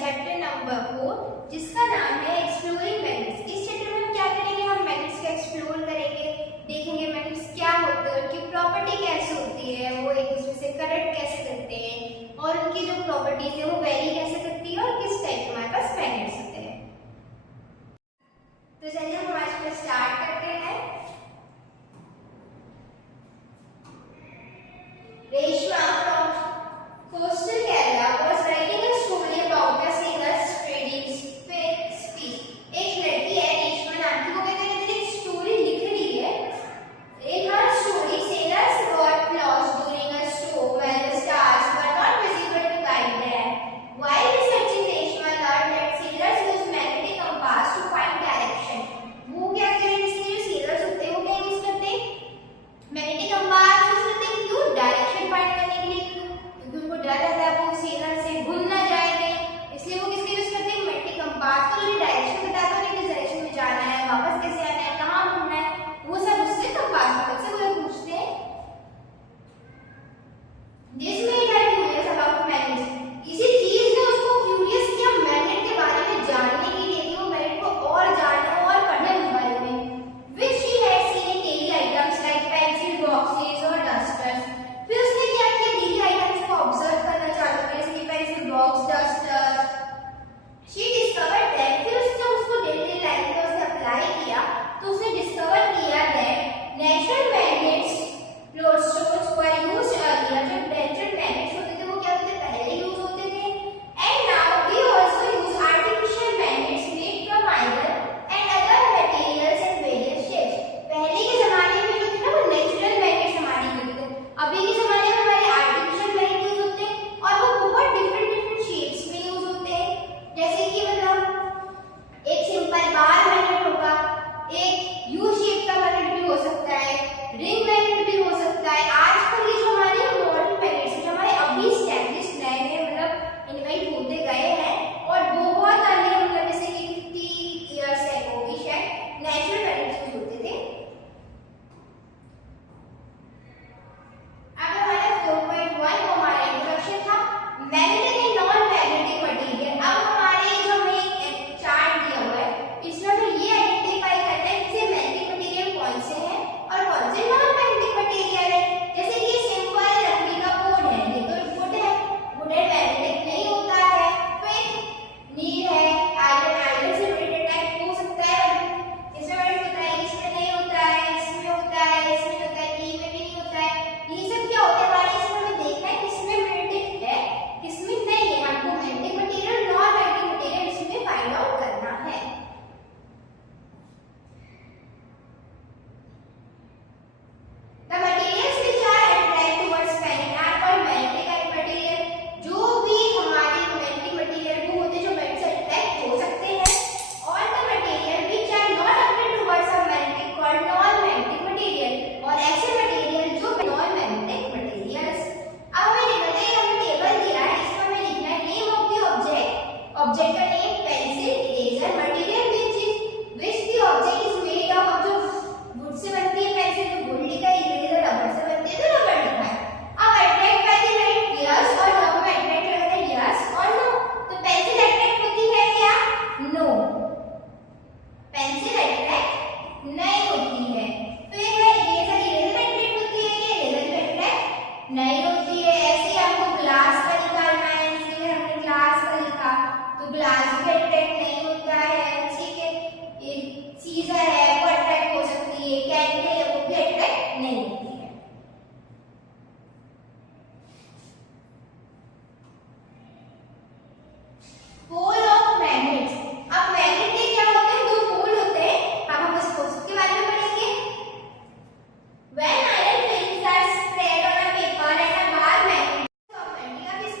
Chapter number 4 जिसका नाम है एक्सप्लोरिंग मैग्नेट्स। इस चैप्टर में हम क्या करेंगे, हम मैग्नेट्स को एक्सप्लोर करेंगे, देखेंगे मैग्नेट्स क्या होते हैं, उनकी प्रॉपर्टी कैसे होती है, वो एक दूसरे से कनेक्ट कैसे करते हैं और उनकी जो प्रॉपर्टीज है वो वेरी कैसे करती है और किस टाइप के हमारे पास मैग्नेट्स होते हैं। तो चलिए हम आज को स्टार्ट करते हैं। Reshma from coastal Kerala was writing a story about a sailor's trading speech. एक लड़की है रेशमा नाम की, वो कहते हैं एक स्टोरी लिख रही है। In her story, sailors got lost during a storm when the stars were not visible to guide them. While researching, Reshma learned that sailors use magnetic compass to find direction. वो क्या करें, जैसे जो sailors होते हैं वो क्या use करते हैं, मैग्नेटिक कंपास यूज करते हैं। क्यों? डायरेक्शन फाइंड करने के लिए, क्योंकि उनको डर रहता है वो सेलर से भूल ना जाए कहीं, इसलिए वो किसका यूज करते हैं, मैग्नेटिक कंपास। तो उन्हें डायरेक्शन बताता है किस डायरेक्शन में जाना है, वापस कैसे आना है, कहाँ घूमना है, वो सब उससे कंपास से वो पूछते हैं। This made her curious about magnets. इसी चीज ने उसको क्यूरियस किया मैग्नेट के बारे में जानने के लिए, कि वो मैग्नेट को और जाने और पढ़े उस बारे में। Which she had seen in daily items like pencil boxes और dusters. फिर उसने क्या किया, डेली आइटम्स को ऑब्जर्व करना चालू किया, जैसे pencil box, duster. She discovered that फिर उसने उसको डेली लाइफ में उसने अप्लाई किया, तो उसने डिस्कवर किया that natural magnets, lodestones were used earlier. जो natural magnets होते थे वो क्या होते थे, पहले यूज होते थे। And now we also use artificial magnets made from iron and other materials in various shapes. पहले के जमाने में जो थे ना वो नेचुरल मैग्नेट्स हमारे यूज थे, अभी के जमाने में हमारे आर्टिफिशियल मैग्नेट यूज होते हैं और वो बहुत डिफरेंट शेप्स में यूज होते हैं। जैसे कि मतलब एक सिंपल बार मैग्नेट होगा, एक यू शेप का मैग्नेट भी हो सकता है, रिंग मैग्नेट भी हो सकता है। आजकल ये जो हमारे मॉडर्न मैग्नेट्स हैं, जो हमारे अभी एस्टैब्लिश नए नए मतलब इन्वेंट होते गए हैं और बहुत अर्ली मतलब जैसे कि 50 इयर्स अगो भी शायद नेचुरल मैग्नेट्स यूज होते थे। अब हमारा 4.1 को हमारा इंट्रोडक्शन था magnetic and non magnetic material. अब हमारे जो हमें एक चार्ट दिया हुआ है, इसमें हमें ये आइडेंटिफाई करना है कि मैग्नेटिक मटेरियल कौन से हैं और कौन से नॉन मैग्नेटिक मटेरियल है। जैसे कि सिंपल लकड़ी का वुड है, ये तो वुड है, वुड मैग्नेटिक नहीं होता है। फिर नील है, आयरन, आयरन से रिलेटेड टाइप हो सकता है, इसमें मैंने बताया इसमें नहीं होता है, इसमें होता है, इसमें होता है, ई में भी नहीं होता है। ये सब क्या होता है हमारे, इसमें हमें देखना है किसमें मैग्नेटिक है किसमें नहीं है। हमको magnetic material non magnetic material इसमें फाइंड आउट करना है। The materials which are attracted towards magnet are called magnetic material. जो भी हमारे मैग्नेटिक मटेरियल वो होते हैं जो मैग्नेट से अट्रैक्ट हो सकते हैं, और the material which are not attracted towards a magnet called non-magnetic material, और ऐसे मटेरियल जो non-magnetic materials। अब हमें देखना है, हमें टेबल दिया है, इसमें हमें लिखना है name of the object, object का name, pencil, eraser, material which the object is made of। जो वुड से बनती है पेंसिल तो वुड लिखा है, इरेजर रबर से बनती है तो रबर लिखा है। अब attract by the light, yes, और नो में अट्रैक्ट लगता है यस और नो। तो पेंसिल अट्रैक्ट होती है क्या? नो, पेंसिल अट्रैक्ट नहीं होती है। फिर इरेजर, इरेजर अट्रैक्ट होती है क्या? इरेजर अट्रैक्ट नहीं होती है। ऐसे हमको ग्लास का निकालना है, इसलिए हमने ग्लास का लिखा, तो ग्लास भी अट्रैक्ट नहीं होता है। ठीक है, एक सीजर है वो अट्रैक्ट हो सकती है, कैंडल है वो भी अट्रैक्ट नहीं होती है। Pole of magnets. अब मैग्नेट के क्या होते हैं, दो पोल होते हैं, हम उसके बारे में पढ़ेंगे। When iron films are spread on a paper and a bar magnet of magnet, अब इस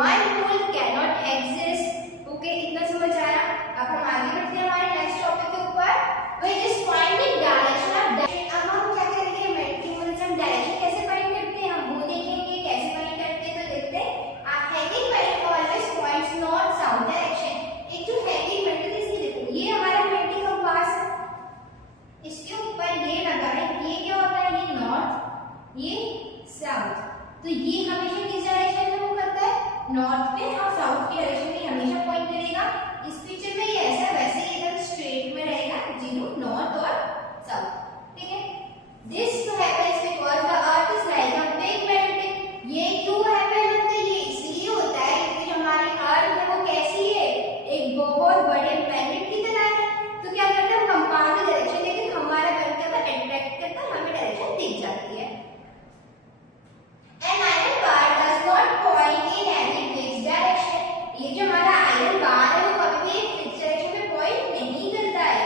one pole cannot exist. Okay, इतना समझ आया? अब हम आगे बढ़ते हैं हमारे नेक्स्ट टॉपिक के ऊपर, which is finding direction of direction. अब हम क्या करेंगे, मैग्नेटिक की मदद से हम डायरेक्शन कैसे फाइंड करते हैं हम वो देखेंगे, कैसे फाइंड करते हैं तो देखते हैं. Hanging magnet always points north south direction. एक जो हैंगिंग मैग्नेट है, इसकी देखो ये हमारा मैग्नेटिक कंपास है, इसके ऊपर ये लगा है, ये क्या होता है, ये नॉर्थ, ये साउथ. तो ये हमेशा किस डायरेक्शन में मूव करता है, नॉर्थ में, और साउथ की डायरेक्शन में हमेशा पॉइंट करेगा. इस पिक्चर में ये ऐसा वैसे ही एकदम स्ट्रेट में रहेगा, जीरो नॉर्थ और साउथ. ठीक है. This happens because the earth is like a big magnet. ये क्यों हैपन होता है, ये इसलिए होता है क्योंकि जो हमारी अर्थ है वो कैसी है, एक बहुत बड़े मैग्नेट की तरह है. तो क्या करता है, हम कंपास की डायरेक्शन लेके हमारा कर्व क्या होता है, अट्रैक्ट करता है, हमें डायरेक्शन दिख जाती है. An iron bar does not point in any fixed direction. ये जो हमारा आयरन बार है वो कभी भी एक फिक्स डायरेक्शन में पॉइंट नहीं करता है.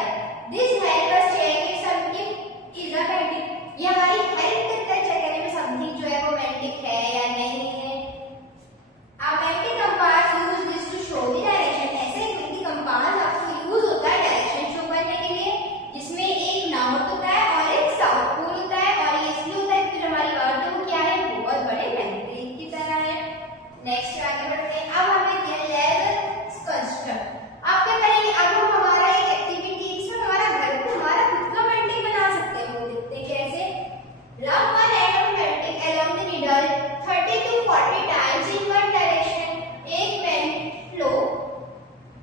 This help us check if something is a magnet. ये हमारी हेल्प करता है चेक करने में समथिंग जो है वो मैग्नेटिक है या नहीं है. A magnetic compass use this to show the direction. ऐसे एक मैग्नेटिक कंपास आपको यूज होता है डायरेक्शन शो करने के लिए, जिसमें एक नॉर्थ होता है और एक साउथ पोल होता है. और ये इसलिए होता है क्योंकि हमारी अर्थ है वो क्या है, बहुत बड़े मैग्नेट की तरह है. नेक्स्ट आगे बढ़ते हैं. अब हमें कंस्ट्रक्ट. अब क्या करेंगे, अब हम हमारा एक एक्टिविटी इसमें हमारा घर पे हमारा खुद का मैग्नेट बना सकते हैं. वो देखते हैं कैसे. Rub one end of magnet along the needle 30 to 40 times in one direction. एक मैग्नेट लो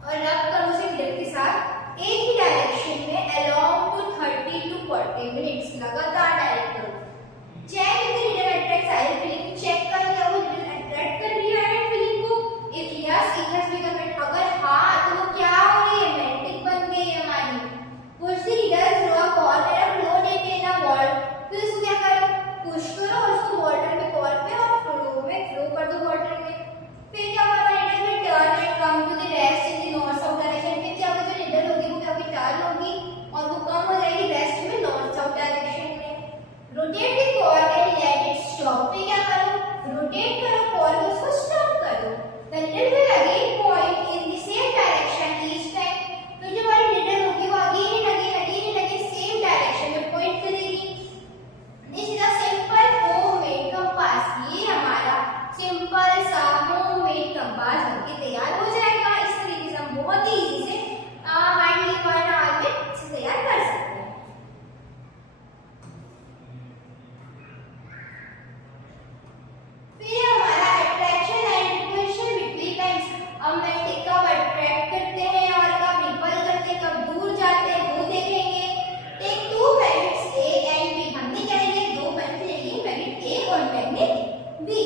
और रब करो उसे नीडल के साथ एक ही डायरेक्शन में अलोंग टू 30 to 40 मिनट्स लगातार डायरेक्ट करो. Check if the needle attracts iron filing. Check करो क्या वो नीडल अट्रैक्ट कर रही है आयरन फीलिंग को. If yes it has become magnet. अगर हां तो वो क्या हो रही है, मैग्नेटिक बन गई है हमारी. Push the needle through a cord and flow it in a wall. फिर उसको क्या करो, पुश करो और उसको वाटर में कॉर्ड पे और फ्लो कर दो वाटर में. फिर क्या होगा, नीडल में turn and come to the rest in the north south direction. फिर क्या होगा, जो नीडल होगी वो क्या होगी, टर्न होगी और वो कम हो जाएगी रेस्ट में नॉर्थ साउथ डायरेक्शन में. Rotate the cord and let it stop. फिर क्या करो, रोटेट करो कॉर्ड को, उसको स्टॉप कर दो. The needle will again point in the same direction each time. तो जो हमारी नीडल होगी वो अगेन सेम डायरेक्शन में पॉइंट करेगी. This is a simple homemade compass. ये हमारा सिंपल सा होममेड कंपास बनके तैयार हो जाएगा. इस तरीके से हम बहुत ही इजी से हैंडलिंग वाला आगे तैयार कर सकते हैं. फिर हमारा attraction and repulsion between lines. हम मैग्नेटिक कब अट्रैक्ट करते हैं और कब रिपल करते हैं, कब दूर जाते हैं वो देखेंगे. Take two magnets A and B. हमने क्या लेंगे, दो मैग्नेट लेंगे, मैग्नेट ए और magnet B.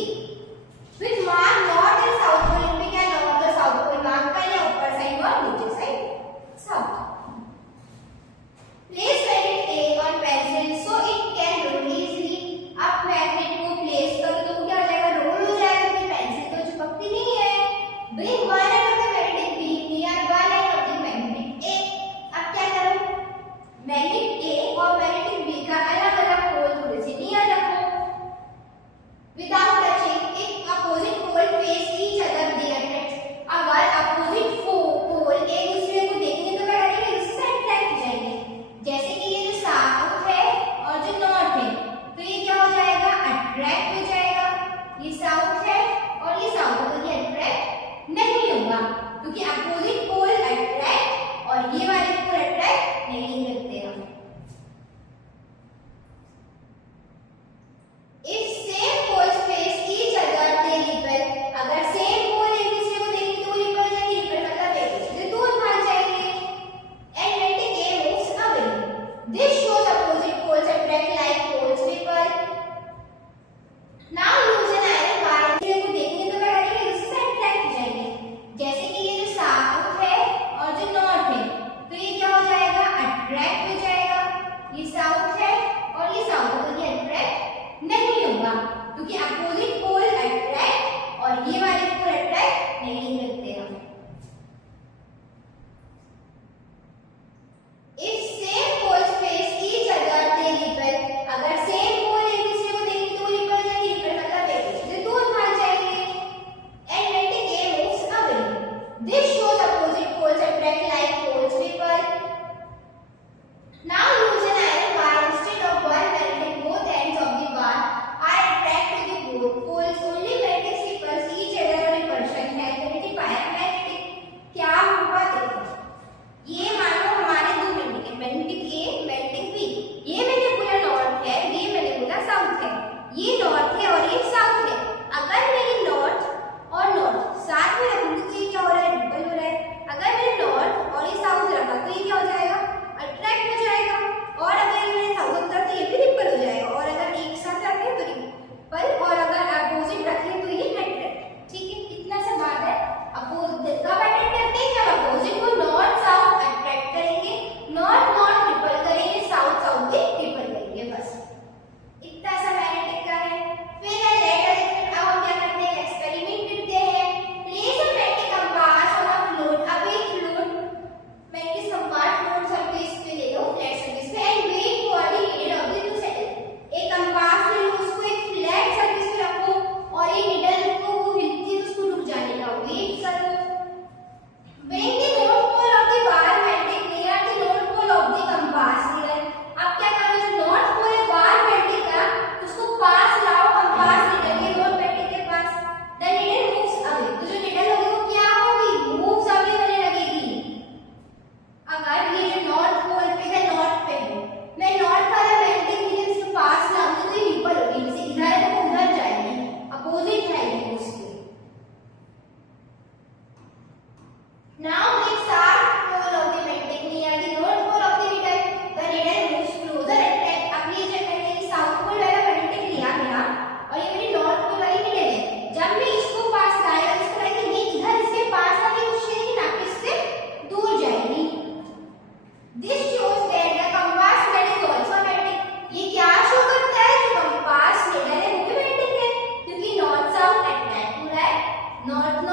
With mark north and south pole. पे क्या नॉर्थ और साउथ पोल मार्क कर लिया, ऊपर साइड और नीचे side south. Place magnet A on pencil so it can roll easily. आप मैग्नेट को प्लेस करो तो क्या हो जाएगा, रोल हो जाएगा क्योंकि पेंसिल तो चिपकती नहीं है. Bring one end of the magnetic B near one end of the magnetic A. अब क्या करो, मैग्नेट ए और मैग्नेटिक बी का अलग अलग पोल थोड़े से नियर रखो. Without touching if opposite pole face each other they attract. अगर अपोजिट पोल एक दूसरे को देखेंगे तो क्या करेंगे, उससे अट्रैक्ट हो जाएंगे. जैसे कि ये जो साउथ है और जो नॉर्थ है तो ये क्या हो जाएगा, अट्रैक्ट हो जाएगा. ये साउथ है और ये साउथ है तो ये अट्रैक्ट नहीं होगा क्योंकि अपोजिट पोल अट्रैक्ट और ये वाले पोल अट्रैक्ट नहीं करते हैं. If same poles face each other, they repel. अगर सेम पोल एक दूसरे को देखेंगे तो रिपल जाएंगे. रिपल मतलब एक दूसरे से दूर भाग जाएंगे. And magnetic A moves away. This shows opposite poles attract like poles repel. Now use an iron bar. दूसरे को देखेंगे तो क्या करेंगे, उससे अट्रैक्ट हो जाएंगे. जैसे कि ये जो साउथ है और जो नॉर्थ है तो ये क्या हो जाएगा, अट्रैक्ट हो जाएगा. ये साउथ है और ये साउथ है तो ये अट्रैक्ट नहीं होगा क्योंकि अपोजिट पोल अट्रैक्ट और ये वाले पोल अट्रैक्ट नहीं करते हैं. If same poles face each other, they repel. अगर सेम पोल एक दूसरे को देखेंगे तो रिपल जाएंगे. रिपल मतलब एक दूसरे से दूर भाग जाएंगे. And magnetic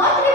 not